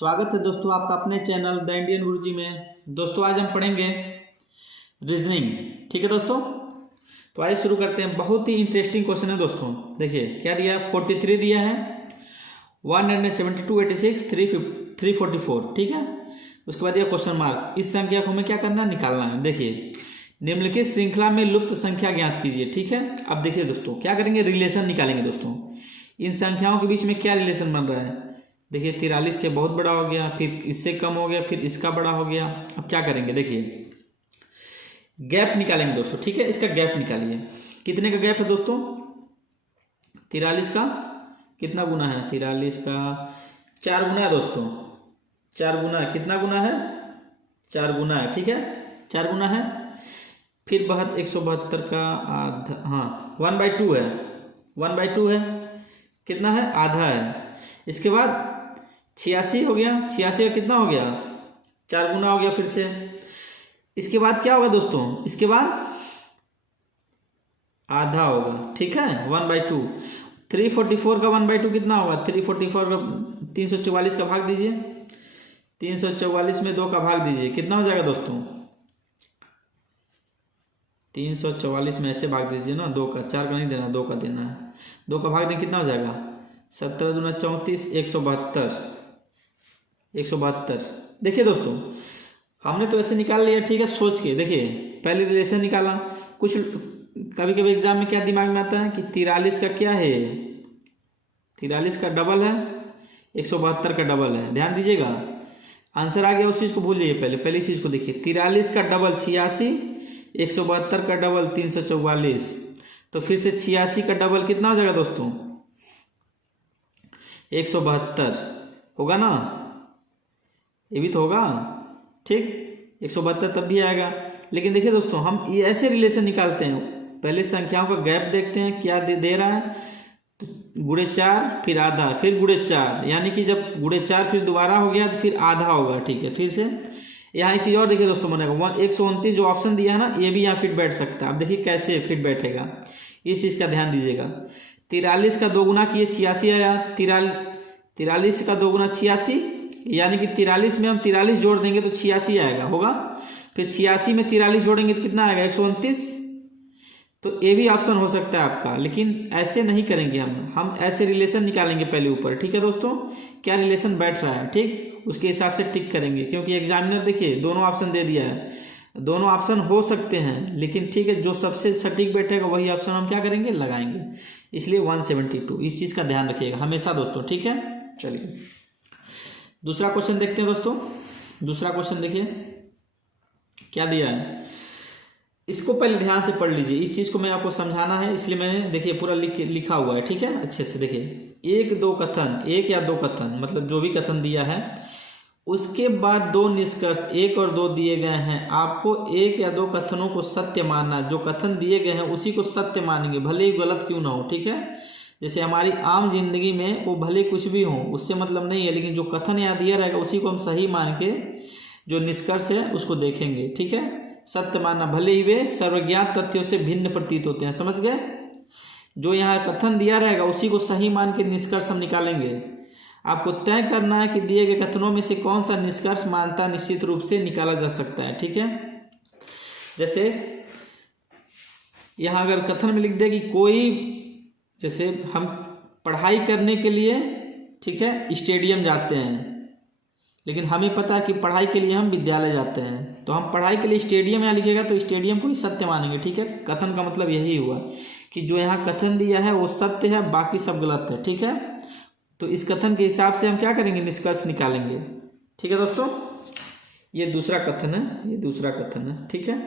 स्वागत है दोस्तों आपका अपने चैनल द इंडियन गुरुजी में। दोस्तों आज हम पढ़ेंगे रीजनिंग। ठीक है दोस्तों, तो आइए शुरू करते हैं। बहुत ही इंटरेस्टिंग क्वेश्चन है दोस्तों। देखिए क्या दिया है, 43 दिया है, 172, 86, 344। ठीक है, उसके बाद दिया क्वेश्चन मार्क। इस संख्या को हमें क्या करना है, निकालना है। देखिए निम्नलिखित श्रृंखला में लुप्त संख्या ज्ञात कीजिए। ठीक है, अब देखिए दोस्तों क्या करेंगे, रिलेशन निकालेंगे दोस्तों। इन संख्याओं के बीच में क्या रिलेशन बन रहा है। देखिए 43 से बहुत बड़ा हो गया, फिर इससे कम हो गया, फिर इसका बड़ा हो गया। अब क्या करेंगे, देखिए गैप निकालेंगे दोस्तों। ठीक है, इसका गैप निकालिए। कितने का गैप है दोस्तों, 43 का कितना गुना है, 43 का 4 गुना है दोस्तों। 4 गुना है, कितना गुना है, 4 गुना है। ठीक है, 4 गुना है। फिर 172 का आधा, हाँ 1/2 है, 1/2 है, कितना है, आधा है। इसके बाद 86 हो गया, 86 का कितना हो गया, 4 गुना हो गया फिर से। इसके बाद क्या होगा दोस्तों, इसके बाद आधा होगा। ठीक है, 1/2। 344 का 1/2 कितना होगा, 344 का 344 का भाग दीजिए, 344 में 2 का भाग दीजिए, कितना हो जाएगा दोस्तों, 344 में ऐसे भाग दीजिए ना, 2 का, 4 का नहीं देना, 2 का देना है। 2 का भाग दें, कितना हो जाएगा, 17 दूना 34, 172। देखिए दोस्तों हमने तो ऐसे निकाल लिया। ठीक है, सोच के देखिए, पहले रिलेशन निकाला। कुछ कभी कभी एग्जाम में क्या दिमाग में आता है कि 43 का क्या है, 43 का डबल है, 172 का डबल है। ध्यान दीजिएगा, आंसर आ गया, उस चीज़ को भूलिए। पहले इस चीज़ को देखिए, 43 का डबल 86, 172 का डबल 344। तो फिर से 86 का डबल कितना हो जाएगा दोस्तों, 172 होगा ना, ये भी तो होगा। ठीक, 172 तब भी आएगा। लेकिन देखिए दोस्तों हम ये ऐसे रिलेशन निकालते हैं, पहले संख्याओं का गैप देखते हैं क्या दे रहा है। तो गुणे 4 फिर आधा, फिर गुणे 4, यानी कि जब गुणे 4 फिर दोबारा हो गया तो फिर आधा होगा। ठीक है, फिर से यहाँ एक चीज़ और देखिए दोस्तों बनेगा, 129 जो ऑप्शन दिया है ना, ये भी यहाँ फिट बैठ सकता है। अब देखिए कैसे फिट बैठेगा, इस चीज़ का ध्यान दीजिएगा। 43 का 2 गुना किए 86 आया, 43 का 2 गुना 86, यानी कि 43 में हम 43 जोड़ देंगे तो 86 आएगा, होगा। फिर 86 में 43 जोड़ेंगे तो कितना आएगा, 129। तो ये भी ऑप्शन हो सकता है आपका, लेकिन ऐसे नहीं करेंगे हम ऐसे रिलेशन निकालेंगे पहले ऊपर। ठीक है दोस्तों, क्या रिलेशन बैठ रहा है, ठीक उसके हिसाब से टिक करेंगे। क्योंकि एग्जामिनर देखिए दोनों ऑप्शन दे दिया है, दोनों ऑप्शन हो सकते हैं, लेकिन ठीक है जो सबसे सटीक बैठेगा वही ऑप्शन हम क्या करेंगे, लगाएंगे। इसलिए 172, इस चीज़ का ध्यान रखिएगा हमेशा दोस्तों। ठीक है, चलिए दूसरा क्वेश्चन देखते हैं दोस्तों। दूसरा क्वेश्चन देखिए क्या दिया है, इसको पहले ध्यान से पढ़ लीजिए। इस चीज़ को मैं आपको समझाना है, इसलिए मैंने देखिए पूरा लिखा हुआ है। ठीक है, अच्छे से देखिए, एक या दो कथन, मतलब जो भी कथन दिया है उसके बाद 2 निष्कर्ष 1 और 2 दिए गए हैं। आपको 1 या 2 कथनों को सत्य मानना, जो कथन दिए गए हैं उसी को सत्य मानेंगे, भले ही गलत क्यों ना हो। ठीक है, जैसे हमारी आम जिंदगी में वो भले कुछ भी हो, उससे मतलब नहीं है, लेकिन जो कथन यहाँ दिया रहेगा उसी को हम सही मान के जो निष्कर्ष है उसको देखेंगे। ठीक है, सत्य मानना, भले ही वे सर्वज्ञात तथ्यों से भिन्न प्रतीत होते हैं। समझ गए, जो यहाँ कथन दिया रहेगा उसी को सही मान के निष्कर्ष हम निकालेंगे। आपको तय करना है कि दिए गए कथनों में से कौन सा निष्कर्ष मानता निश्चित रूप से निकाला जा सकता है। ठीक है, जैसे यहाँ अगर कथन में लिख दे कि कोई, जैसे हम पढ़ाई करने के लिए, ठीक है, स्टेडियम जाते हैं, लेकिन हमें पता है कि पढ़ाई के लिए हम विद्यालय जाते हैं, तो हम पढ़ाई के लिए स्टेडियम यहाँ लिखेगा तो स्टेडियम को ही सत्य मानेंगे। ठीक है, कथन का मतलब यही हुआ कि जो यहाँ कथन दिया है वो सत्य है, बाकी सब गलत है। ठीक है, तो इस कथन के हिसाब से हम क्या करेंगे, निष्कर्ष निकालेंगे। ठीक है दोस्तों, ये दूसरा कथन है, ये दूसरा कथन है। ठीक है,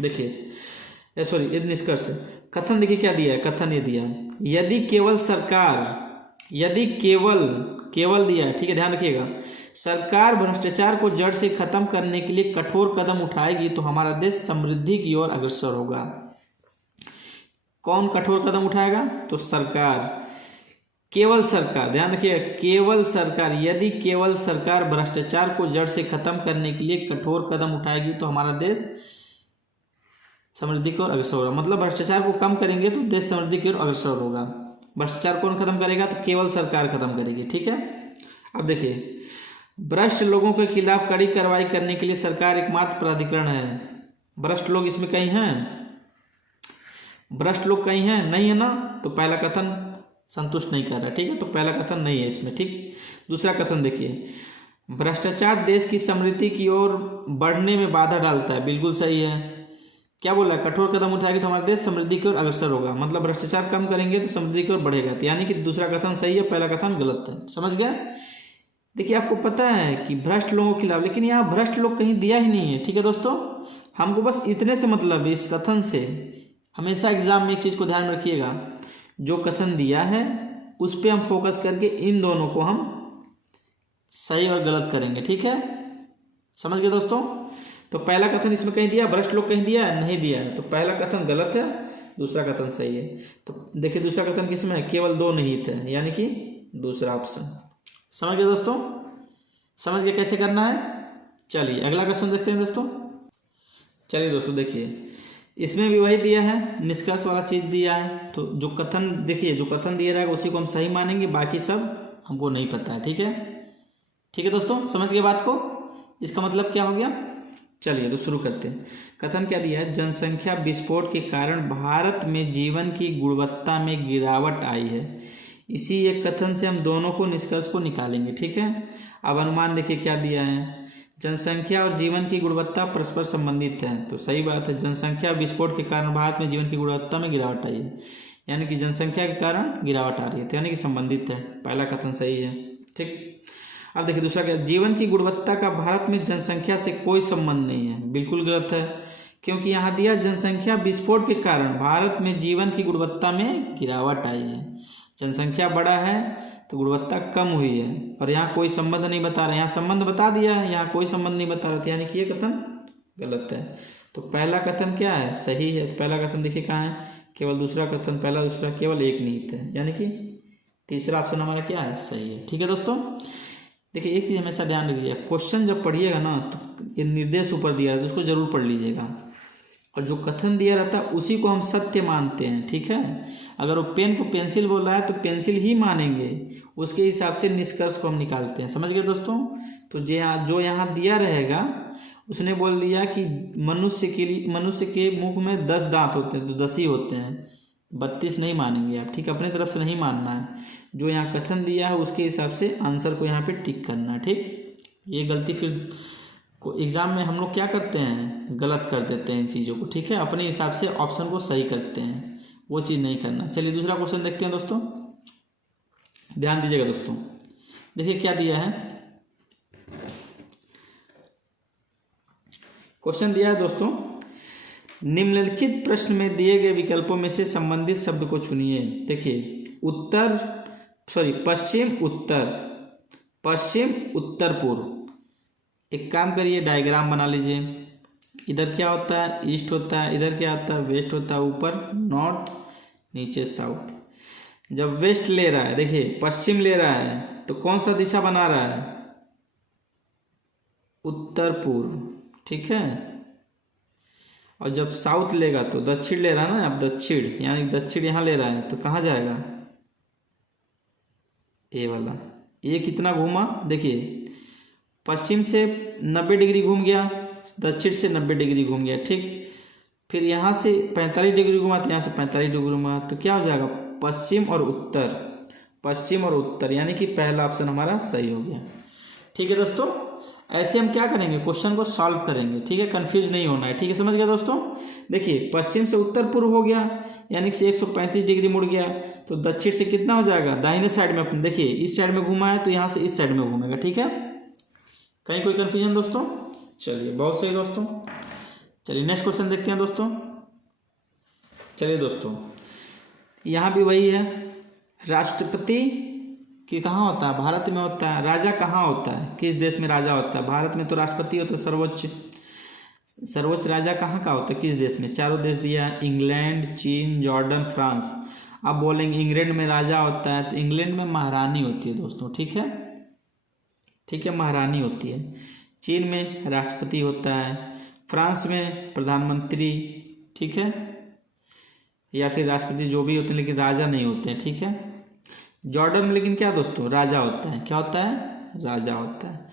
देखिए सॉरी ये निष्कर्ष है। कथन देखिए क्या दिया है, कथन ये दिया है, यदि केवल सरकार, यदि केवल दिया है। ठीक है, ध्यान रखिएगा, सरकार भ्रष्टाचार को जड़ से खत्म करने के लिए कठोर कदम उठाएगी तो हमारा देश समृद्धि की ओर अग्रसर होगा। कौन कठोर कदम उठाएगा, तो सरकार, केवल सरकार, ध्यान रखिए, केवल सरकार, यदि केवल सरकार भ्रष्टाचार को जड़ से खत्म करने के लिए कठोर कदम उठाएगी तो हमारा देश समृद्धि की ओर अग्रसर होगा। मतलब भ्रष्टाचार को कम करेंगे तो देश समृद्धि की ओर अग्रसर होगा। भ्रष्टाचार कौन खत्म करेगा, तो केवल सरकार खत्म करेगी। ठीक है, अब देखिए, भ्रष्ट लोगों के खिलाफ कड़ी कार्रवाई करने के लिए सरकार एकमात्र प्राधिकरण है। भ्रष्ट लोग इसमें कहीं हैं? भ्रष्ट लोग कहीं हैं? नहीं है ना, तो पहला कथन संतुष्ट नहीं कर रहा, ठीक है, तो पहला कथन नहीं है इसमें, ठीक। दूसरा कथन देखिए, भ्रष्टाचार देश की समृद्धि की ओर बढ़ने में बाधा डालता है, बिल्कुल सही है। क्या बोला? कठोर कदम उठाएगी तो हमारा देश समृद्धि की ओर अग्रसर होगा, मतलब भ्रष्टाचार कम करेंगे तो समृद्धि की ओर बढ़ेगा, तो यानी कि दूसरा कथन सही है, पहला कथन गलत है। समझ गए? देखिए, आपको पता है कि भ्रष्ट लोगों के खिलाफ, लेकिन यहाँ भ्रष्ट लोग कहीं दिया ही नहीं है, ठीक है दोस्तों। हमको बस इतने से मतलब इस कथन से, हमेशा एग्जाम में एक चीज़ को ध्यान रखिएगा, जो कथन दिया है उस पर हम फोकस करके इन दोनों को हम सही और गलत करेंगे, ठीक है। समझ गए दोस्तों? तो पहला कथन इसमें कहीं दिया, भ्रष्ट लोग कहीं दिया है? नहीं दिया है, तो पहला कथन गलत है, दूसरा कथन सही है। तो देखिए, दूसरा कथन किसमें है? केवल 2 निहित है, यानी कि दूसरा ऑप्शन। समझ गए दोस्तों? समझ गए कैसे करना है? चलिए अगला क्वेश्चन देखते हैं दोस्तों। चलिए दोस्तों देखिए, इसमें भी वही दिया है, निष्कर्ष वाला चीज़ दिया है, तो जो कथन देखिए, जो कथन दिया रहेगा उसी को हम सही मानेंगे, बाकी सब हमको नहीं पता है, ठीक है। ठीक है दोस्तों, समझ गए बात को? इसका मतलब क्या हो गया? चलिए तो शुरू करते हैं। कथन क्या दिया है? जनसंख्या विस्फोट के कारण भारत में जीवन की गुणवत्ता में गिरावट आई है। इसी एक कथन से हम दोनों को निष्कर्ष को निकालेंगे, ठीक है। अब अनुमान देखिए क्या दिया है, जनसंख्या और जीवन की गुणवत्ता परस्पर संबंधित है, तो सही बात है। जनसंख्या विस्फोट के कारण भारत में जीवन की गुणवत्ता में गिरावट आई है, यानी कि जनसंख्या के कारण गिरावट आ रही है, तो यानी कि संबंधित है, पहला कथन सही है, ठीक। अब देखिए दूसरा क्या, जीवन की गुणवत्ता का भारत में जनसंख्या से कोई संबंध नहीं है, बिल्कुल गलत है, क्योंकि यहाँ दिया जनसंख्या विस्फोट के कारण भारत में जीवन की गुणवत्ता में गिरावट आई है। जनसंख्या बढ़ा है तो गुणवत्ता कम हुई है, और यहाँ कोई संबंध नहीं बता रहा, यहाँ संबंध बता दिया है, यहाँ कोई संबंध नहीं बता रहा, यानी कि ये कथन गलत है। तो पहला कथन क्या है? सही है। तो पहला कथन देखिए कहाँ है? केवल दूसरा कथन, पहला दूसरा केवल एक निहित है, यानी कि तीसरा ऑप्शन हमारा क्या है? सही है, ठीक है दोस्तों। देखिए एक चीज़ हमेशा ध्यान रखिएगा, क्वेश्चन जब पढ़िएगा ना तो ये निर्देश ऊपर दिया है तो उसको जरूर पढ़ लीजिएगा, और जो कथन दिया रहता है उसी को हम सत्य मानते हैं, ठीक है। अगर वो पेन को पेंसिल बोल रहा है तो पेंसिल ही मानेंगे, उसके हिसाब से निष्कर्ष को हम निकालते हैं। समझ गए दोस्तों? तो जो यहाँ दिया रहेगा, उसने बोल दिया कि मनुष्य के मुख में 10 दांत होते हैं, तो 10 ही होते हैं, 32 नहीं मानेंगे आप, ठीक। अपने तरफ से नहीं मानना है, जो यहाँ कथन दिया है उसके हिसाब से आंसर को यहाँ पे टिक करना है, ठीक। ये गलती फिर एग्जाम में हम लोग क्या करते हैं? गलत कर देते हैं इन चीज़ों को, ठीक है। अपने हिसाब से ऑप्शन को सही करते हैं, वो चीज़ नहीं करना। चलिए दूसरा क्वेश्चन देखते हैं दोस्तों, ध्यान दीजिएगा दोस्तों। देखिए क्या दिया है, क्वेश्चन दिया है दोस्तों, निम्नलिखित प्रश्न में दिए गए विकल्पों में से संबंधित शब्द को चुनिए। देखिए पश्चिम उत्तर पूर्व। एक काम करिए, डायग्राम बना लीजिए। इधर क्या होता है? ईस्ट होता है, इधर क्या होता है? वेस्ट होता है, ऊपर नॉर्थ, नीचे साउथ। जब वेस्ट ले रहा है, देखिए पश्चिम ले रहा है, तो कौन सा दिशा बना रहा है? उत्तर पूर्व, ठीक है। और जब साउथ लेगा तो दक्षिण ले रहा है ना, अब दक्षिण, यानी दक्षिण यहाँ ले रहा है तो कहाँ जाएगा? ए वाला। ये कितना घूमा? देखिए पश्चिम से 90 डिग्री घूम गया, दक्षिण से 90 डिग्री घूम गया, ठीक। फिर यहाँ से 45 डिग्री घुमा, तो यहाँ से 45 डिग्री घुमा, तो क्या हो जाएगा? पश्चिम और उत्तर, यानी कि पहला ऑप्शन हमारा सही हो गया, ठीक है दोस्तों। ऐसे हम क्या करेंगे? क्वेश्चन को सॉल्व करेंगे, ठीक है, कंफ्यूज नहीं होना है, ठीक है। समझ गया दोस्तों? देखिए पश्चिम से उत्तर पूर्व हो गया, यानी कि 135 डिग्री मुड़ गया, तो दक्षिण से कितना हो जाएगा? दाहिने साइड में अपन देखिए इस साइड में घुमा है, तो यहाँ से इस साइड में घूमेगा, ठीक है। कहीं कोई कंफ्यूजन दोस्तों? चलिए बहुत सही दोस्तों। चलिए नेक्स्ट क्वेश्चन देखते हैं दोस्तों। चलिए दोस्तों, यहाँ भी वही है, राष्ट्रपति कि कहाँ होता है? भारत में होता है। राजा कहाँ होता है? किस देश में राजा होता है? भारत में तो राष्ट्रपति होता है, सर्वोच्च राजा कहाँ का होता है? किस देश में? चारों देश दिया है, इंग्लैंड, चीन, जॉर्डन, फ्रांस। आप बोलेंगे इंग्लैंड में राजा होता है, तो इंग्लैंड में महारानी होती है दोस्तों, ठीक है, ठीक है, महारानी होती है। चीन में राष्ट्रपति होता है, फ्रांस में प्रधानमंत्री, ठीक है, या फिर राष्ट्रपति जो भी होते हैं, लेकिन राजा नहीं होते हैं, ठीक है। जॉर्डन में लेकिन क्या दोस्तों? राजा होता है। क्या होता है? राजा होता है।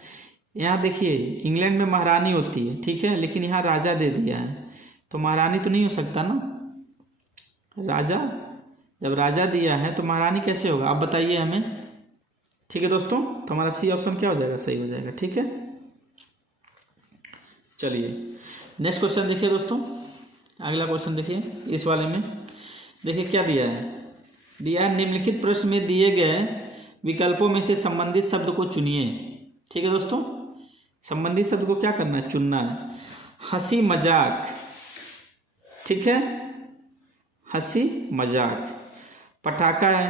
यहाँ देखिए इंग्लैंड में महारानी होती है, ठीक है, लेकिन यहाँ राजा दे दिया है, तो महारानी तो नहीं हो सकता ना। राजा, जब राजा दिया है तो महारानी कैसे होगा, आप बताइए हमें। ठीक है दोस्तों, तो हमारा सी ऑप्शन क्या हो जाएगा, सही हो जाएगा। ठीक है, चलिए नेक्स्ट क्वेश्चन देखिए दोस्तों, अगला क्वेश्चन देखिए इस वाले में। देखिए क्या दिया है, दिया है निम्नलिखित प्रश्न में दिए गए विकल्पों में से संबंधित शब्द को चुनिए। ठीक है दोस्तों, संबंधित शब्द को क्या करना है, चुनना है। हंसी मजाक, ठीक है, हंसी मजाक। पटाखा है,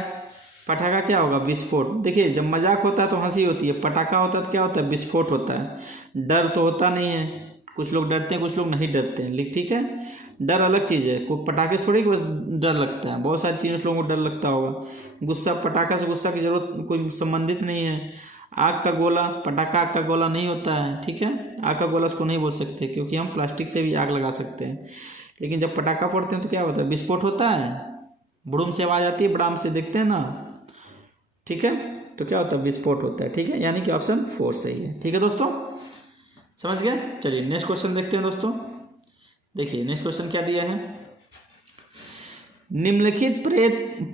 पटाखा क्या होगा, विस्फोट। देखिए जब मजाक होता है तो हंसी होती है, पटाखा होता है तो क्या होता है, विस्फोट होता है। डर तो होता नहीं है, कुछ लोग डरते हैं कुछ लोग नहीं डरते हैं, ठीक है। डर अलग चीज़ है, कोई पटाखे से थोड़ी डर लगता है, बहुत सारी चीज़ों से लोगों को डर लगता होगा। गुस्सा, पटाखा से गुस्सा की जरूरत कोई संबंधित नहीं है। आग का गोला, पटाखा आग का गोला नहीं होता है, ठीक है। आग का गोला उसको नहीं बोल सकते, क्योंकि हम प्लास्टिक से भी आग लगा सकते हैं। लेकिन जब पटाखा फोड़ते हैं तो क्या होता है, विस्फोट होता है, बुड़ुम से आवाज़ आती है, बड़ाम से, देखते हैं ना, ठीक है। तो क्या होता है, विस्फोट होता है, ठीक है। यानी कि ऑप्शन 4 सही है। ठीक है दोस्तों, समझ गए। चलिए नेक्स्ट क्वेश्चन देखते हैं दोस्तों। देखिए नेक्स्ट क्वेश्चन क्या दिया है, निम्नलिखित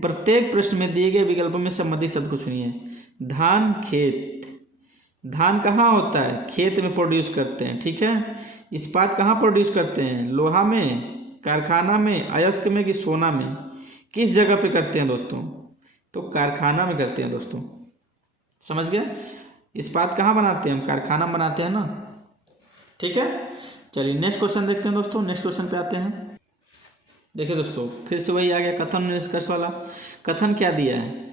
प्रत्येक प्रश्न में दिए गए विकल्पों में संबंधित शब्द को चुनिए। धान खेत, धान कहाँ होता है, खेत में प्रोड्यूस करते हैं, ठीक है। इस्पात कहाँ प्रोड्यूस करते हैं, लोहा में, कारखाना में, अयस्क में कि सोना में, किस जगह पे करते हैं दोस्तों, तो कारखाना में करते हैं दोस्तों, समझ गए। इस्पात कहाँ बनाते हैं हम, कारखाना में बनाते हैं ना, ठीक है। चलिए नेक्स्ट क्वेश्चन देखते हैं दोस्तों, नेक्स्ट क्वेश्चन पे आते हैं। देखिए दोस्तों फिर से वही आ गया कथन निष्कर्ष वाला। कथन क्या दिया है,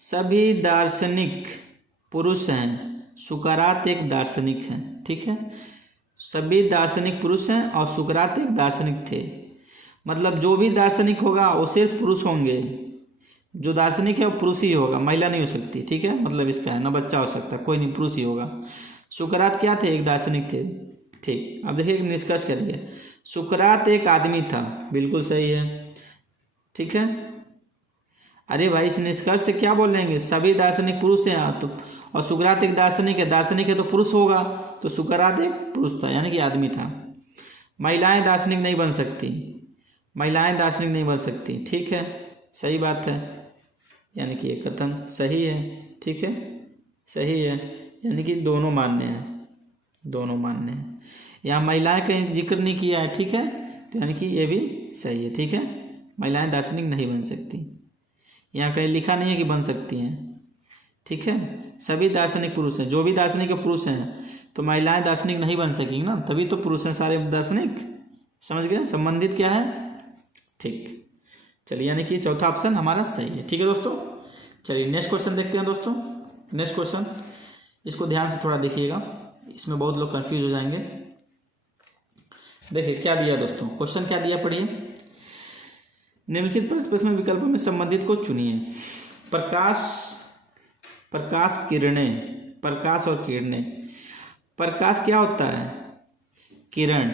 सभी दार्शनिक पुरुष हैं, सुकरात एक दार्शनिक हैं, ठीक है। सभी दार्शनिक पुरुष हैं और सुकरात एक दार्शनिक थे। मतलब जो भी दार्शनिक होगा वो सिर्फ पुरुष होंगे, जो दार्शनिक है वो पुरुष ही होगा, महिला नहीं हो सकती, ठीक है। मतलब इसका है ना, बच्चा हो सकता है, कोई नहीं, पुरुष ही होगा। सुकरात क्या थे, एक दार्शनिक थे, ठीक। अब देखिए निष्कर्ष क्या दिया, सुकरात एक आदमी था, बिल्कुल सही है, ठीक है। अरे भाई इस निष्कर्ष से क्या बोलेंगे, सभी दार्शनिक पुरुष हैं तो, और सुकरात एक दार्शनिक है तो पुरुष होगा, तो सुकरात एक पुरुष था यानी कि आदमी था। महिलाएं दार्शनिक नहीं बन सकती, महिलाएं दार्शनिक नहीं बन सकती, ठीक है, सही बात है, यानी कि ये कथन सही है, ठीक है, सही है, यानी कि दोनों मान्य हैं, दोनों मान्य हैं। यहाँ महिलाएं कहीं जिक्र नहीं किया है, ठीक है, तो यानी कि ये भी सही है, ठीक है। महिलाएं दार्शनिक नहीं बन सकती, यहाँ कहीं लिखा नहीं है कि बन सकती हैं, ठीक है। सभी दार्शनिक पुरुष हैं, जो भी दार्शनिक पुरुष हैं, तो महिलाएं दार्शनिक नहीं बन सकेंगी ना, तभी तो पुरुष हैं सारे दार्शनिक, समझ गए। संबंधित क्या है, ठीक। चलिए यानी कि चौथा ऑप्शन हमारा सही है, ठीक है दोस्तों। चलिए नेक्स्ट क्वेश्चन देखते हैं दोस्तों। नेक्स्ट क्वेश्चन, इसको ध्यान से थोड़ा देखिएगा, इसमें बहुत लोग कंफ्यूज हो जाएंगे। देखिए क्या दिया दोस्तों, क्वेश्चन क्या दिया, पढ़िए। निम्नलिखित प्रश्न विकल्पों में संबंधित को चुनिए। प्रकाश, प्रकाश किरणें, प्रकाश और किरणें। प्रकाश क्या होता है, किरण।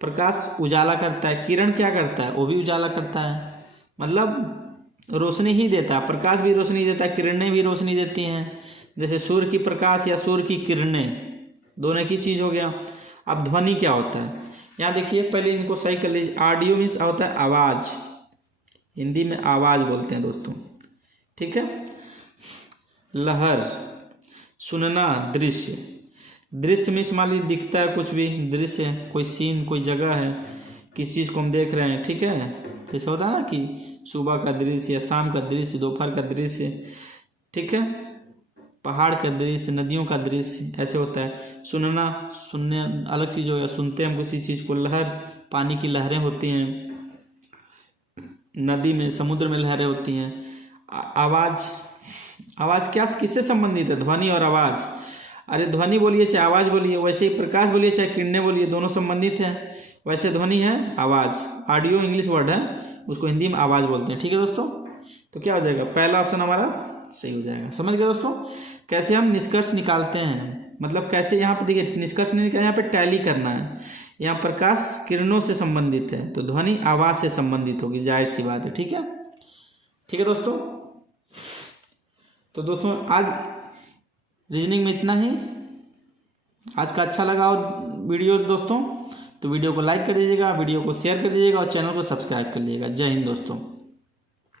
प्रकाश उजाला करता है, किरण क्या करता है, वो भी उजाला करता है, मतलब रोशनी ही देता है। प्रकाश भी रोशनी देता है, किरणें भी रोशनी देती हैं, जैसे सूर्य की प्रकाश या सूर्य की किरणें, दोनों की चीज़ हो गया। अब ध्वनि क्या होता है, यहाँ देखिए पहले इनको सही कर लीजिए। ऑडियो मीन्स होता है आवाज़, हिंदी में आवाज़ बोलते हैं दोस्तों, ठीक है। लहर, सुनना, दृश्य। दृश्य मीन्स मान लीजिए दिखता है कुछ भी, दृश्य कोई सीन, कोई जगह है, किस चीज़ को हम देख रहे हैं, ठीक है। तो ऐसा होता है ना कि सुबह का दृश्य या शाम का दृश्य, दोपहर का दृश्य, ठीक है, पहाड़ का दृश्य, नदियों का दृश्य, ऐसे होता है। सुनना, सुनने अलग चीज़ हो गया, सुनते हैं हम किसी चीज़ को। लहर, पानी की लहरें होती हैं, नदी में, समुद्र में लहरें होती हैं। आवाज़, आवाज़ क्या किससे संबंधित है, ध्वनि और आवाज़। अरे ध्वनि बोलिए चाहे आवाज़ बोलिए, वैसे ही प्रकाश बोलिए चाहे किरणें बोलिए, दोनों संबंधित हैं। वैसे ध्वनि है आवाज़, ऑडियो इंग्लिश वर्ड है, उसको हिंदी में आवाज़ बोलते हैं, ठीक है दोस्तों। तो क्या हो जाएगा, पहला ऑप्शन हमारा सही हो जाएगा। समझ गए दोस्तों कैसे हम निष्कर्ष निकालते हैं, मतलब कैसे यहाँ पे देखिए निष्कर्ष नहीं निकालना, यहाँ पे टैली करना है। यहाँ प्रकाश किरणों से संबंधित है तो ध्वनि आवाज़ से संबंधित होगी, जाहिर सी बात है, ठीक है, ठीक है दोस्तों। तो दोस्तों आज रीजनिंग में इतना ही। आज का अच्छा लगा और वीडियो दोस्तों, तो वीडियो को लाइक कर दीजिएगा, वीडियो को शेयर कर दीजिएगा और चैनल को सब्सक्राइब कर लीजिएगा। जय हिंद दोस्तों।